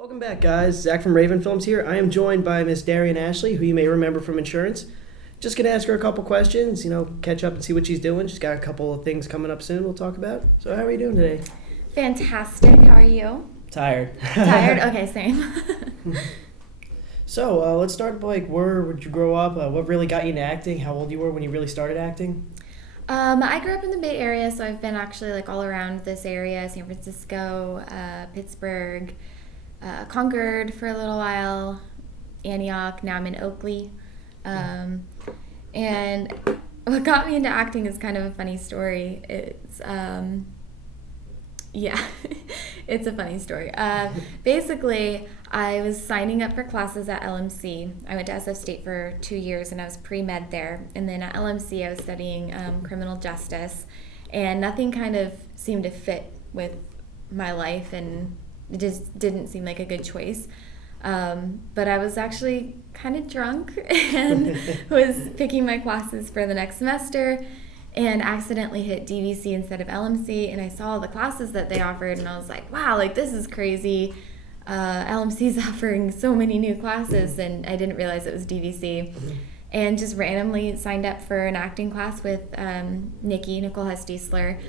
Welcome back, guys. Zach from Raven Films here. I am joined by Miss Darian Ashley, who you may remember from insurance. Just going to ask her a couple questions, catch up and see what she's doing. She's got a couple of things coming up soon we'll talk about. So how are you doing today? Fantastic. How are you? Tired. Tired? Okay, same. So let's start by where would you grow up? What really got you into acting? How old you were when you really started acting? I grew up in the Bay Area, so I've been actually all around this area, San Francisco, Pittsburgh, Concord for a little while, Antioch, now I'm in Oakley. And what got me into acting is kind of a funny story. It's it's a funny story. Basically, I was signing up for classes at LMC. I went to SF State for 2 years, and I was pre-med there. And then at LMC, I was studying criminal justice, and nothing kind of seemed to fit with my life, and it just didn't seem like a good choice. But I was actually kind of drunk and was picking my classes for the next semester and accidentally hit DVC instead of LMC, and I saw the classes that they offered, and I was like, wow, this is crazy. LMC's offering so many new classes, and I didn't realize it was DVC. And just randomly signed up for an acting class with Nicole Hestiesler.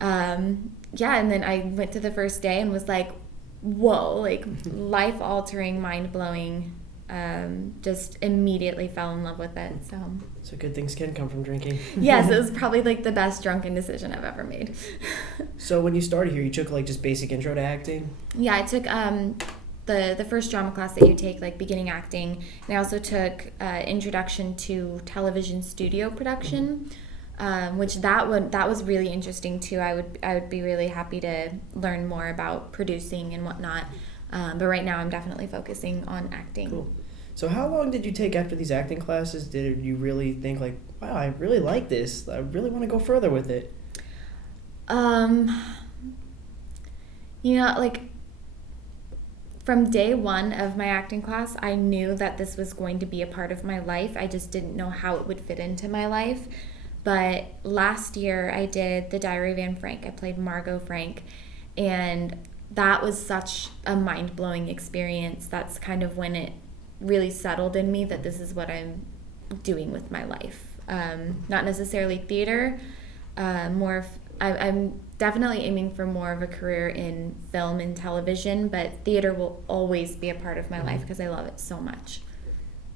And then I went to the first day and was like, whoa, life-altering, mind-blowing. Just immediately fell in love with it. So good things can come from drinking. Yes, it was probably the best drunken decision I've ever made. So when you started here, you took just basic intro to acting? Yeah, I took the first drama class that you take, beginning acting, and I also took introduction to television studio production, which that was really interesting too. I would be really happy to learn more about producing and whatnot. But right now I'm definitely focusing on acting. Cool. So how long did you take after these acting classes? Did you really think wow, I really like this. I really want to go further with it? From day one of my acting class, I knew that this was going to be a part of my life. I just didn't know how it would fit into my life. But last year I did The Diary of Anne Frank. I played Margot Frank, and that was such a mind-blowing experience. That's kind of when it really settled in me that this is what I'm doing with my life. Not necessarily theater, I'm definitely aiming for more of a career in film and television, but theater will always be a part of my life because I love it so much.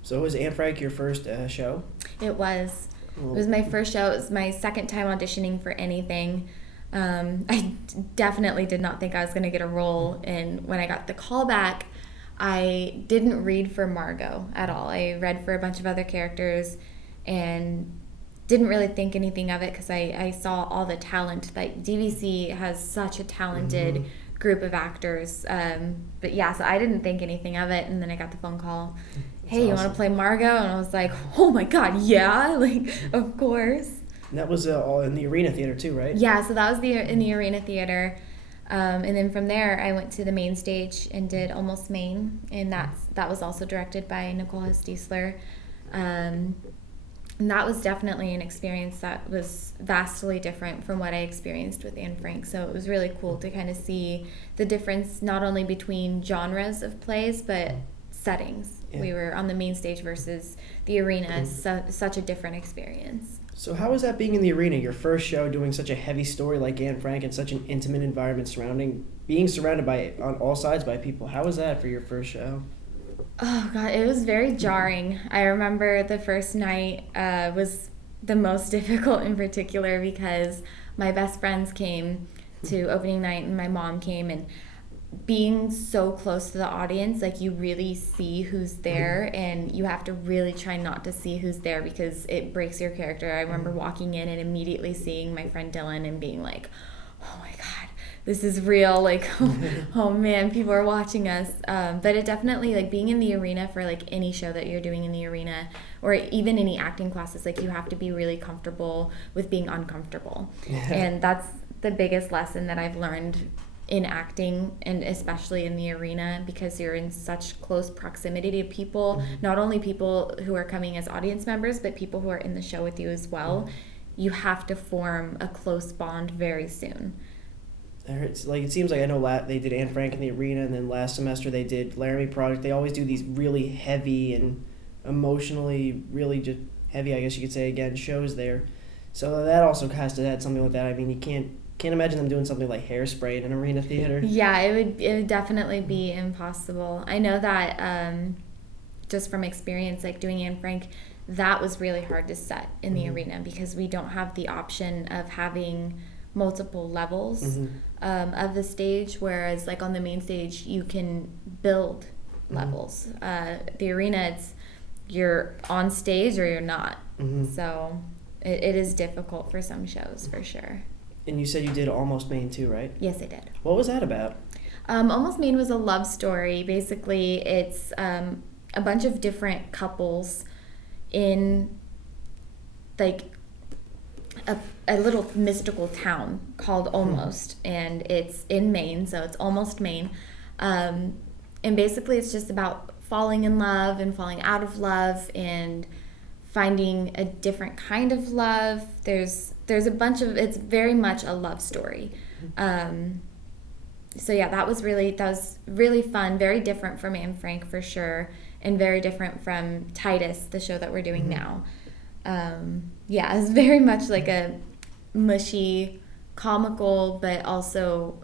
So was Anne Frank your first show? It was. Cool. It was my first show. It was my second time auditioning for anything. I definitely did not think I was going to get a role, and when I got the call back, I didn't read for Margot at all. I read for a bunch of other characters and didn't really think anything of it because I saw all the talent. DVC has such a talented group of actors. But yeah, so I didn't think anything of it, and then I got the phone call. Hey, awesome. You want to play Margot? And I was like, oh my God, yeah, of course. And that was all in the Arena Theater too, right? Yeah, so that was in the Arena Theater. And then from there, I went to the main stage and did Almost Maine, and that was also directed by Nicole Hestiesler. And that was definitely an experience that was vastly different from what I experienced with Anne Frank. So it was really cool to kind of see the difference not only between genres of plays, but settings. Yeah. We were on the main stage versus the arena. Such a different experience. So how was that being in the arena, your first show, doing such a heavy story like Anne Frank and such an intimate environment being surrounded on all sides by people? How was that for your first show? Oh God, it was very jarring. I remember the first night was the most difficult in particular because my best friends came to opening night and my mom came, and being so close to the audience, you really see who's there, and you have to really try not to see who's there because it breaks your character. I remember walking in and immediately seeing my friend Dylan and being like, oh my God, this is real. Oh man, people are watching us. But it definitely, being in the arena for any show that you're doing in the arena, or even any acting classes, you have to be really comfortable with being uncomfortable. Yeah. And that's the biggest lesson that I've learned in acting, and especially in the arena, because you're in such close proximity to people, not only people who are coming as audience members, but people who are in the show with you as well. You have to form a close bond very soon. It's like, it seems like I know they did Anne Frank in the Arena, and then last semester they did Laramie Project. They always do these really heavy and emotionally really just heavy, I guess you could say, again, shows there. So that also has to add something like that. I mean, you can't imagine them doing something like Hairspray in an arena theater. Yeah, it would definitely be impossible. I know that just from experience, like doing Anne Frank, that was really hard to set in the arena because we don't have the option of having multiple levels of the stage, whereas like on the main stage you can build levels. The arena, you're on stage or you're not. So it is difficult for some shows for sure. And you said you did Almost Maine too, right? Yes, I did. What was that about? Almost Maine was a love story. Basically, it's a bunch of different couples in like a little mystical town called Almost, and it's in Maine, so it's Almost Maine. And basically it's just about falling in love and falling out of love and finding a different kind of love. There's a bunch of, it's very much a love story. So yeah, that was really fun, very different from Anne Frank for sure, and very different from Titus, the show that we're doing now. Yeah, it's very much like a mushy, comical, but also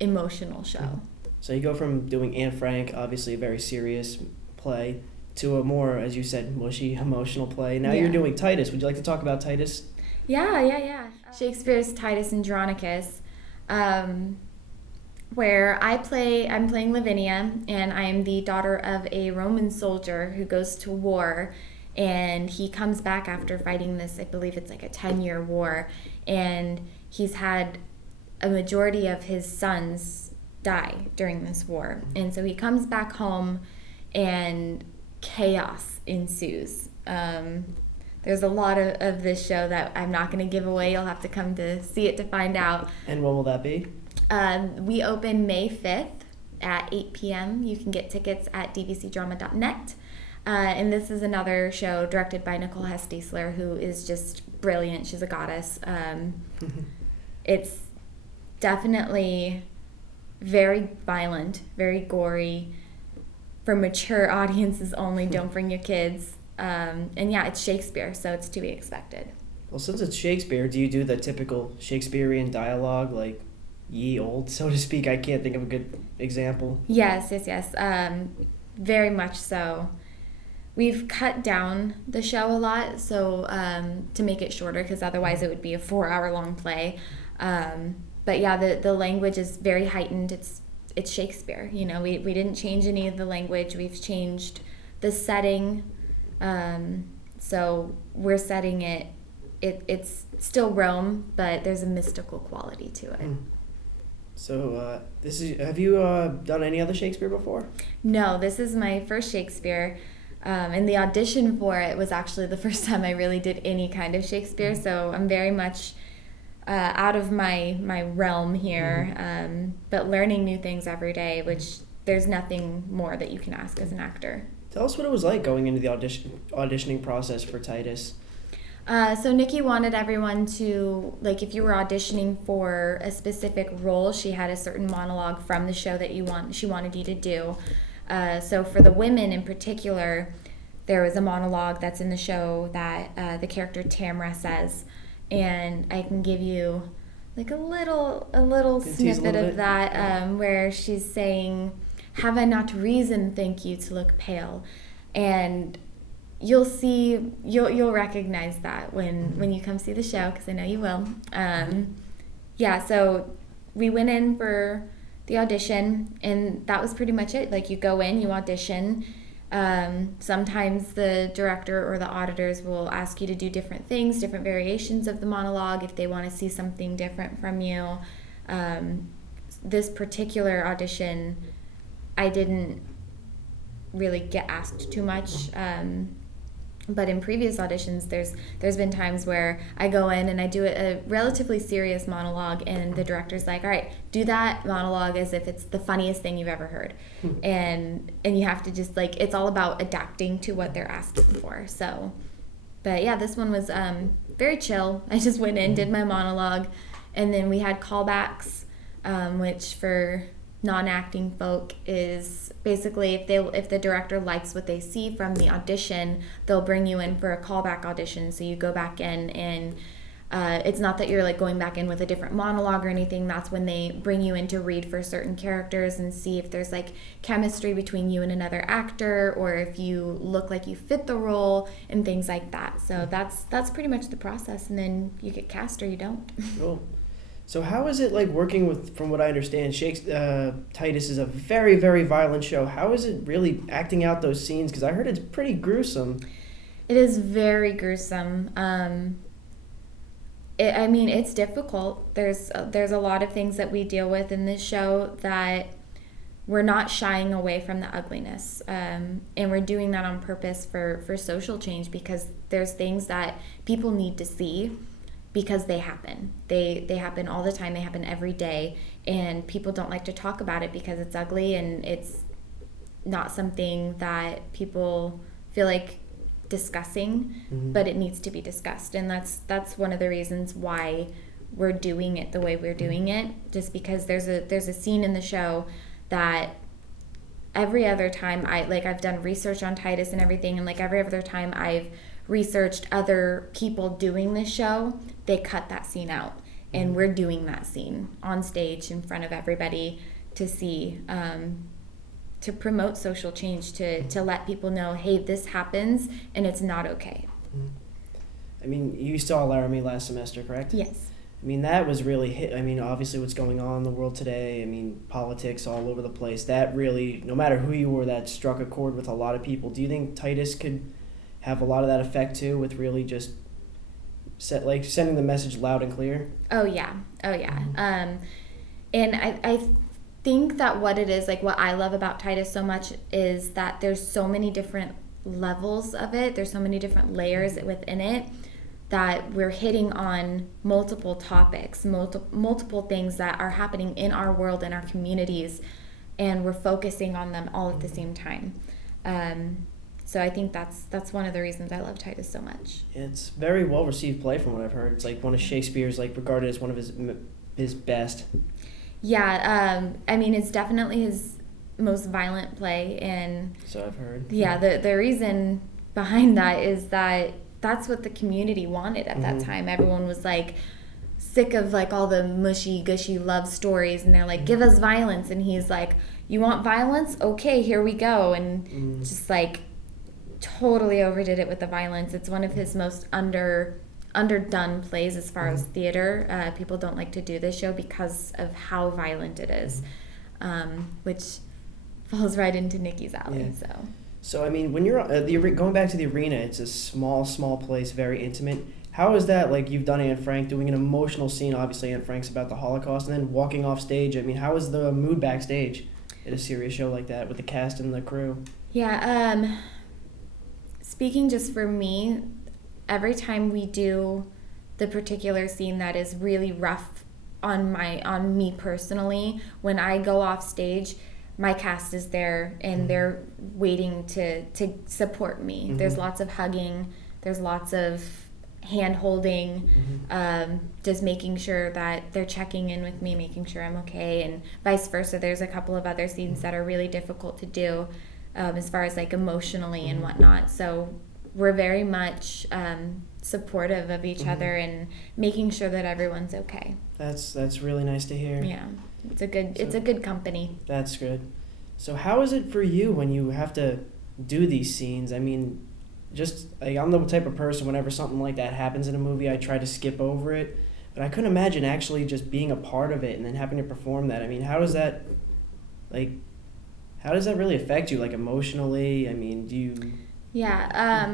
emotional show. So you go from doing Anne Frank, obviously a very serious play, to a more, as you said, mushy, emotional play. Now you're doing Titus. Would you like to talk about Titus? Yeah. Shakespeare's Titus Andronicus, where I'm playing Lavinia, and I'm the daughter of a Roman soldier who goes to war, and he comes back after fighting this, I believe it's like a 10-year war, and he's had a majority of his sons die during this war. And so he comes back home and chaos ensues. There's a lot of this show that I'm not going to give away. You'll have to come to see it to find out. And when will that be? We open May 5th at 8 p.m. You can get tickets at dvcdrama.net. And this is another show directed by Nicole Hess-Diesler, who is just brilliant. She's a goddess. It's definitely very violent, very gory, for mature audiences only. Don't bring your kids. And yeah, it's Shakespeare, so it's to be expected. Well, since it's Shakespeare, do you do the typical Shakespearean dialogue, like ye old, so to speak? I can't think of a good example. Yes. Very much so. We've cut down the show a lot, so to make it shorter, because otherwise it would be a 4-hour-long play. But yeah, the language is very heightened. It's Shakespeare. You know, we didn't change any of the language. We've changed the setting. So we're setting it's still Rome, but there's a mystical quality to it. So have you done any other Shakespeare before? No, this is my first Shakespeare. And the audition for it was actually the first time I really did any kind of Shakespeare, so I'm very much out of my realm here, but learning new things every day, which there's nothing more that you can ask as an actor. Tell us what it was like going into the auditioning process for Titus. So Nikki wanted everyone to, like, if you were auditioning for a specific role, she had a certain monologue from the show that she wanted you to do. So for the women in particular, there was a monologue that's in the show that the character Tamra says, and I can give you like a little snippet of that, where she's saying, "Have I not reason, think you, to look pale?" And you'll recognize that when you come see the show, because I know you will. Yeah, so we went in for the audition, and that was pretty much it. Like, you go in, you audition. Sometimes the director or the auditors will ask you to do different things, different variations of the monologue if they want to see something different from you. This particular audition, I didn't really get asked too much. But in previous auditions, there's been times where I go in and I do a relatively serious monologue, and the director's like, "All right, do that monologue as if it's the funniest thing you've ever heard," and you have to just, like, it's all about adapting to what they're asking for. So, but yeah, this one was very chill. I just went in, did my monologue, and then we had callbacks which for non-acting folk is basically if the director likes what they see from the audition, they'll bring you in for a callback audition. So you go back in and it's not that you're like going back in with a different monologue or anything. That's when they bring you in to read for certain characters and see if there's like chemistry between you and another actor, or if you look like you fit the role and things like that. So that's pretty much the process, and then you get cast or you don't. Cool. So how is it like working with, from what I understand, Titus is a very, very violent show. How is it really acting out those scenes? Because I heard it's pretty gruesome. It is very gruesome. It's difficult. There's a lot of things that we deal with in this show that we're not shying away from the ugliness. And we're doing that on purpose for social change, because there's things that people need to see, because they happen. They happen all the time. They happen every day. And people don't like to talk about it because it's ugly and it's not something that people feel like discussing, but it needs to be discussed. And that's one of the reasons why we're doing it the way we're doing it, just because there's a scene in the show that every other time I've done research on Titus and everything, and like every other time I've researched other people doing this show, they cut that scene out, and we're doing that scene on stage in front of everybody to see, to promote social change, to let people know, hey, this happens and it's not okay. I mean, you saw Laramie last semester, correct? Yes. I mean, that was really hit. I mean, obviously what's going on in the world today, I mean, politics all over the place, that really, no matter who you were, that struck a chord with a lot of people. Do you think Titus could have a lot of that effect too, with really just sending the message loud and clear? Oh yeah. And I think that what it is, like what I love about Titus so much, is that there's so many different levels of it. There's so many different layers within it, that we're hitting on multiple topics, multiple things that are happening in our world, in our communities, and we're focusing on them all at the same time. So I think that's one of the reasons I love Titus so much. It's very well received play from what I've heard. It's like one of Shakespeare's, like regarded as one of his best. Yeah, I mean, it's definitely his most violent play, and so I've heard. Yeah, the reason behind that is that that's what the community wanted at that time. Everyone was like sick of like all the mushy gushy love stories, and they're like, give us violence, and he's like, you want violence? Okay, here we go. And just like totally overdid it with the violence. It's one of his most underdone plays as far as theater. People don't like to do this show because of how violent it is, which falls right into Nikki's alley. Yeah. So I mean, when you're going back to the arena, it's a small place, very intimate. How is that, like, you've done Anne Frank, doing an emotional scene, obviously Anne Frank's about the Holocaust, and then walking off stage? I mean, how is the mood backstage at a serious show like that with the cast and the crew? Yeah, speaking just for me, every time we do the particular scene that is really rough on me personally, when I go off stage, my cast is there and they're waiting to support me. There's lots of hugging, there's lots of hand holding, just making sure that they're checking in with me, making sure I'm okay, and vice versa. There's a couple of other scenes that are really difficult to do, as far as like emotionally and whatnot. So we're very much supportive of each other and making sure that everyone's okay. That's really nice to hear. Yeah, it's a good company. That's good. So how is it for you when you have to do these scenes? I mean, just like, I'm the type of person, whenever something like that happens in a movie, I try to skip over it. But I couldn't imagine actually just being a part of it and then having to perform that. I mean, how does that really affect you, like, emotionally? I mean, do you... Yeah,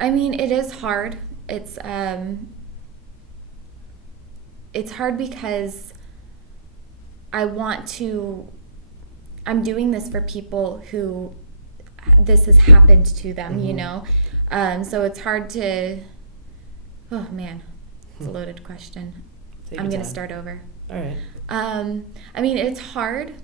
I mean, it is hard. It's hard because I'm doing this for people who this has happened to them, you know? So it's hard to... Oh, man. It's a loaded question. I'm going to start over. All right. I mean, it's hard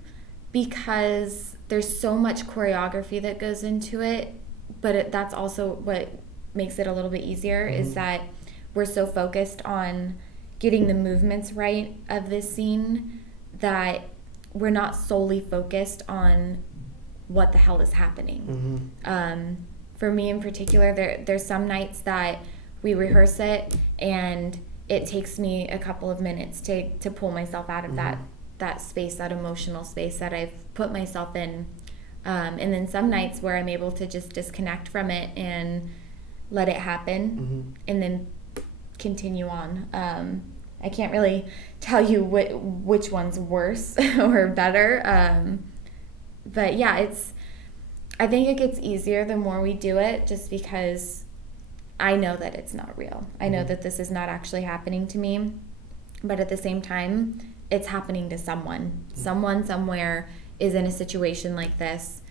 because there's so much choreography that goes into it, but that's also what makes it a little bit easier, is that we're so focused on getting the movements right of this scene that we're not solely focused on what the hell is happening. For me in particular, there's some nights that we rehearse it and it takes me a couple of minutes to pull myself out of that space, that emotional space that I've put myself in. And then some nights where I'm able to just disconnect from it and let it happen and then continue on. I can't really tell you which one's worse or better. But yeah, I think it gets easier the more we do it, just because I know that it's not real. I know that this is not actually happening to me, but at the same time, it's happening to someone. Someone somewhere is in a situation like this,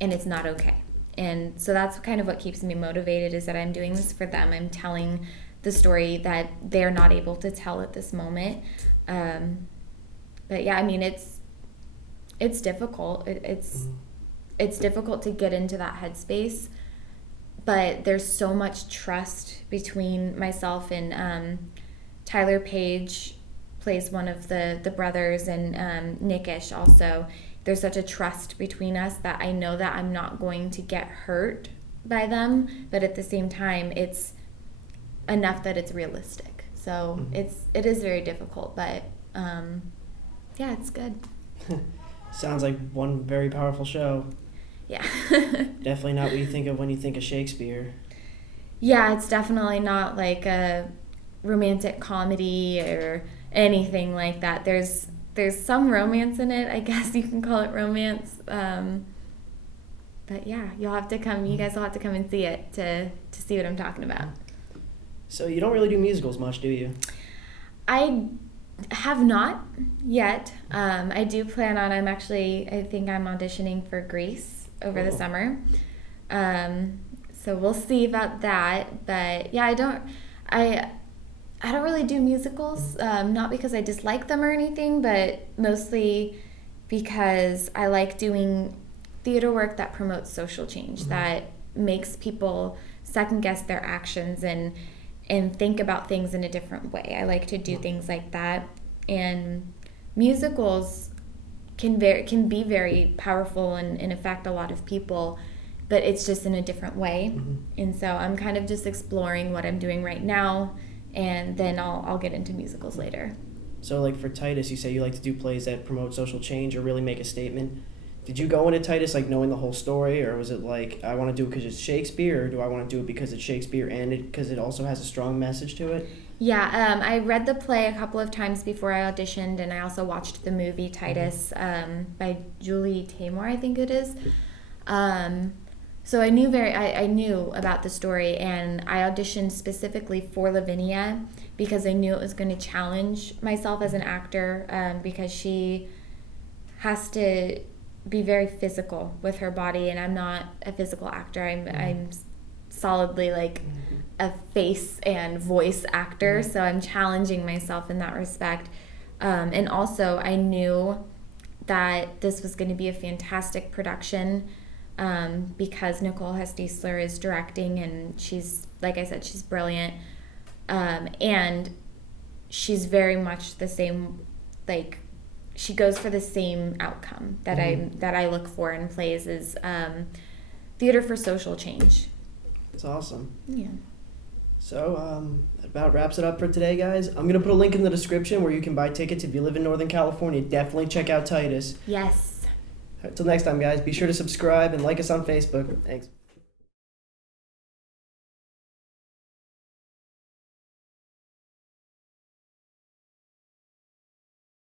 and it's not okay. And so that's kind of what keeps me motivated, is that I'm doing this for them. I'm telling the story that they're not able to tell at this moment. But yeah, I mean, it's difficult. It's difficult to get into that headspace, but there's so much trust between myself and Tyler Page plays one of the brothers, and Nickish also. There's such a trust between us that I know that I'm not going to get hurt by them, but at the same time, it's enough that it's realistic. So it is very difficult, but yeah, it's good. Sounds like one very powerful show. Yeah. Definitely not what you think of when you think of Shakespeare. Yeah, it's definitely not like a romantic comedy or anything like that. There's some romance in it, I guess you can call it romance. But yeah, you'll have to come. You guys will have to come and see it to see what I'm talking about. So you don't really do musicals much, do you? I have not yet. I do plan on. I think I'm auditioning for Grease over the summer. So we'll see about that. But yeah, I don't really do musicals. Not because I dislike them or anything, but mostly because I like doing theater work that promotes social change, that makes people second guess their actions and think about things in a different way. I like to do things like that. And musicals can be very powerful and affect a lot of people, but it's just in a different way. And so I'm kind of just exploring what I'm doing right now, and then I'll get into musicals later. So like for Titus, you say you like to do plays that promote social change or really make a statement. Did you go into Titus like knowing the whole story, or was it like, I want to do it because it's Shakespeare, or do I want to do it because it's Shakespeare and because it also has a strong message to it? Yeah, I read the play a couple of times before I auditioned, and I also watched the movie Titus by Julie Taymor, I think it is. So I knew about the story, and I auditioned specifically for Lavinia because I knew it was going to challenge myself as an actor, because she has to be very physical with her body, and I'm not a physical actor. I'm solidly like a face and voice actor, so I'm challenging myself in that respect. And also I knew that this was going to be a fantastic production, because Nicole Hestiesler is directing, and she's, like I said, she's brilliant. And she's very much the same, like, she goes for the same outcome that I look for in plays, is theater for social change. That's awesome. Yeah. So that about wraps it up for today, guys. I'm going to put a link in the description where you can buy tickets if you live in Northern California. Definitely check out Titus. Yes. Until next time, guys, be sure to subscribe and like us on Facebook. Thanks.